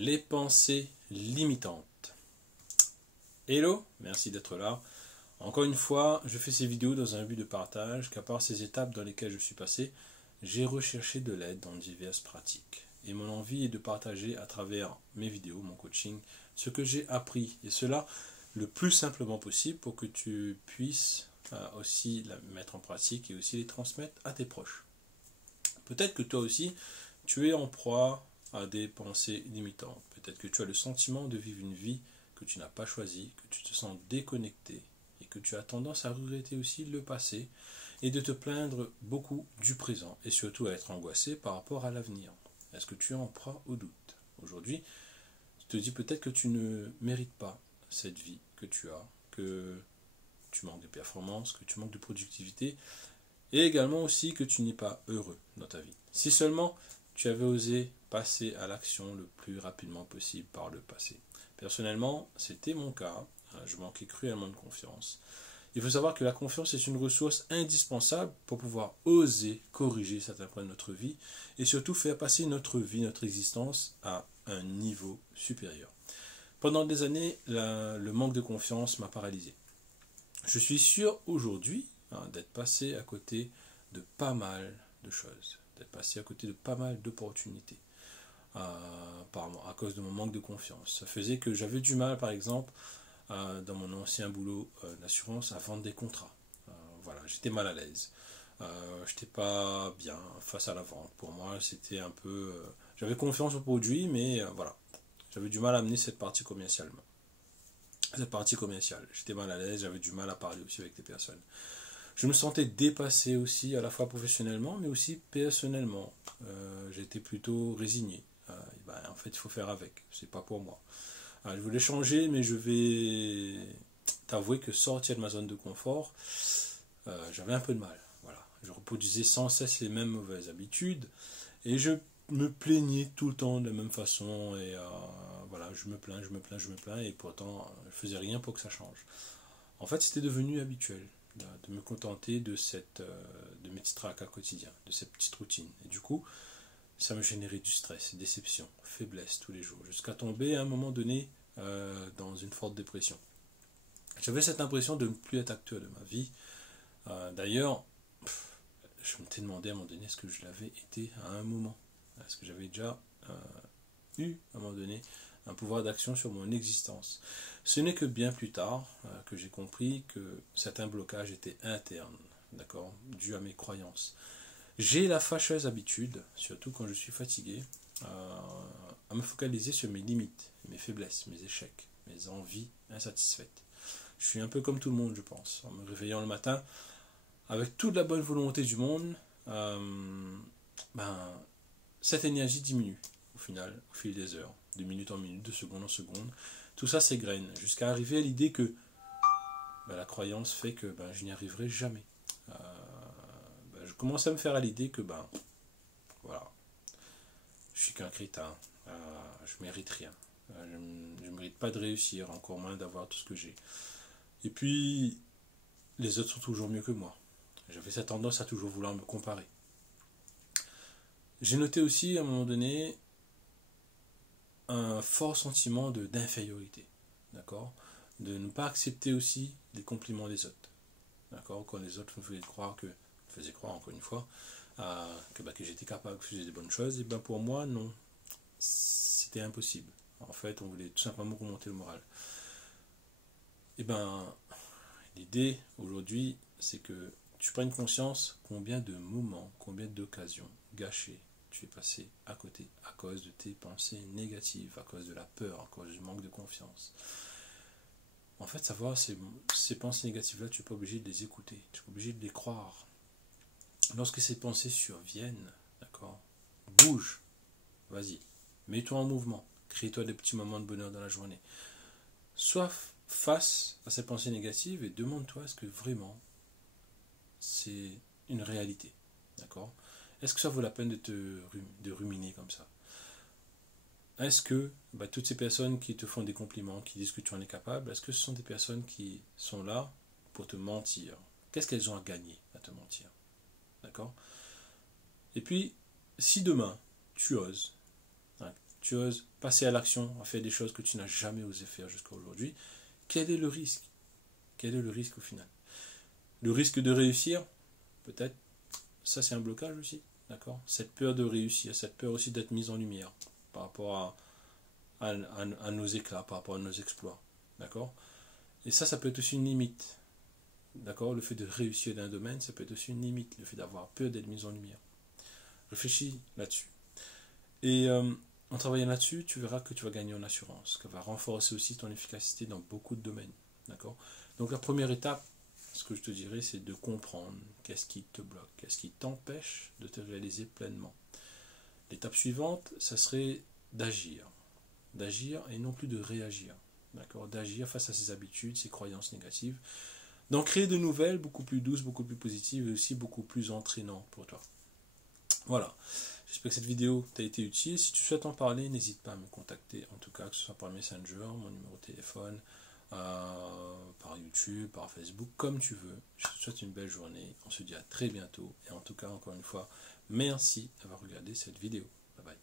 Les pensées limitantes. Hello, merci d'être là. Encore une fois, je fais ces vidéos dans un but de partage, qu'à part ces étapes dans lesquelles je suis passé, j'ai recherché de l'aide dans diverses pratiques. Et mon envie est de partager à travers mes vidéos, mon coaching, ce que j'ai appris. Et cela le plus simplement possible pour que tu puisses aussi la mettre en pratique et aussi les transmettre à tes proches. Peut-être que toi aussi, tu es en proie à des pensées limitantes. Peut-être que tu as le sentiment de vivre une vie que tu n'as pas choisie, que tu te sens déconnecté et que tu as tendance à regretter aussi le passé et de te plaindre beaucoup du présent et surtout à être angoissé par rapport à l'avenir. Est-ce que tu es en proie au doute? Aujourd'hui, tu te dis peut-être que tu ne mérites pas cette vie que tu as, que tu manques de performance, que tu manques de productivité et également aussi que tu n'es pas heureux dans ta vie. Si seulement tu avais osé passer à l'action le plus rapidement possible par le passé. Personnellement, c'était mon cas. Je manquais cruellement de confiance. Il faut savoir que la confiance est une ressource indispensable pour pouvoir oser corriger certains points de notre vie et surtout faire passer notre vie, notre existence à un niveau supérieur. Pendant des années, le manque de confiance m'a paralysé. Je suis sûr aujourd'hui d'être passé à côté de pas mal de choses, d'être passé à côté de pas mal d'opportunités à cause de mon manque de confiance. Ça faisait que j'avais du mal, par exemple, dans mon ancien boulot d'assurance, à vendre des contrats. Voilà, j'étais mal à l'aise. J'étais pas bien face à la vente. Pour moi, c'était un peu... j'avais confiance au produit, mais voilà, j'avais du mal à amener cette partie commerciale. J'étais mal à l'aise, j'avais du mal à parler aussi avec les personnes. Je me sentais dépassé aussi, à la fois professionnellement, mais aussi personnellement. J'étais plutôt résigné. En fait, il faut faire avec. C'est pas pour moi. Je voulais changer, mais je vais t'avouer que sortir de ma zone de confort, j'avais un peu de mal. Voilà. Je reproduisais sans cesse les mêmes mauvaises habitudes et je me plaignais tout le temps de la même façon. Et voilà, je me plains, et pourtant, je faisais rien pour que ça change. En fait, c'était devenu habituel de me contenter de mes petits tracas quotidiens, de cette petite routine. Et du coup, ça me générait du stress, déception, faiblesse tous les jours, jusqu'à tomber à un moment donné dans une forte dépression. J'avais cette impression de ne plus être acteur de ma vie. D'ailleurs, je m'étais demandé à un moment donné, est-ce que je l'avais été à un moment? Est-ce que j'avais déjà eu, à un moment donné, un pouvoir d'action sur mon existence? Ce n'est que bien plus tard que j'ai compris que certains blocages étaient internes, d'accord, dus à mes croyances. J'ai la fâcheuse habitude, surtout quand je suis fatigué, à me focaliser sur mes limites, mes faiblesses, mes échecs, mes envies insatisfaites. Je suis un peu comme tout le monde, je pense. En me réveillant le matin, avec toute la bonne volonté du monde, cette énergie diminue au final, au fil des heures, de minute en minute, de seconde en seconde. Tout ça s'égrène, jusqu'à arriver à l'idée que la croyance fait que je n'y arriverai jamais. Je commence à me faire à l'idée que voilà, je suis qu'un crétin, je mérite rien, je ne mérite pas de réussir, encore moins d'avoir tout ce que j'ai. Et puis, les autres sont toujours mieux que moi. J'avais cette tendance à toujours vouloir me comparer. J'ai noté aussi à un moment donné un fort sentiment d'infériorité, d'accord, de ne pas accepter aussi les compliments des autres, d'accord, quand les autres me faisaient croire encore une fois que j'étais capable, que je faisais des bonnes choses, et pour moi non, c'était impossible. En fait, on voulait tout simplement remonter le moral. Et l'idée aujourd'hui, c'est que tu prennes conscience combien de moments, combien d'occasions gâchées tu es passé à côté à cause de tes pensées négatives, à cause de la peur, à cause du manque de confiance. En fait, savoir ces pensées négatives-là, tu n'es pas obligé de les écouter, tu n'es pas obligé de les croire. Lorsque ces pensées surviennent, d'accord, bouge, vas-y, mets-toi en mouvement, crée-toi des petits moments de bonheur dans la journée. Sois face à ces pensées négatives et demande-toi est-ce que vraiment c'est une réalité, d'accord? Est-ce que ça vaut la peine de ruminer comme ça? Est-ce que toutes ces personnes qui te font des compliments, qui disent que tu en es capable, est-ce que ce sont des personnes qui sont là pour te mentir? Qu'est-ce qu'elles ont à gagner à te mentir? D'accord? Et puis, si demain, tu oses tu oses passer à l'action, à faire des choses que tu n'as jamais osé faire jusqu'à aujourd'hui, quel est le risque? Quel est le risque au final? Le risque de réussir, peut-être, ça c'est un blocage aussi, d'accord? Cette peur de réussir, cette peur aussi d'être mise en lumière par rapport à nos éclats, par rapport à nos exploits, d'accord? Et ça peut être aussi une limite, d'accord? Le fait de réussir dans un domaine, ça peut être aussi une limite, le fait d'avoir peur d'être mise en lumière. Réfléchis là-dessus. Et en travaillant là-dessus, tu verras que tu vas gagner en assurance, que va renforcer aussi ton efficacité dans beaucoup de domaines, d'accord? Donc la première étape, ce que je te dirais, c'est de comprendre qu'est-ce qui te bloque, qu'est-ce qui t'empêche de te réaliser pleinement. L'étape suivante, ça serait d'agir et non plus de réagir, d'accord? D'agir face à ses habitudes, ses croyances négatives, d'en créer de nouvelles, beaucoup plus douces, beaucoup plus positives et aussi beaucoup plus entraînantes pour toi. Voilà, j'espère que cette vidéo t'a été utile. Si tu souhaites en parler, n'hésite pas à me contacter, en tout cas, que ce soit par Messenger, mon numéro de téléphone, par YouTube, par Facebook, comme tu veux. Je te souhaite une belle journée. On se dit à très bientôt. Et en tout cas, encore une fois, merci d'avoir regardé cette vidéo. Bye bye.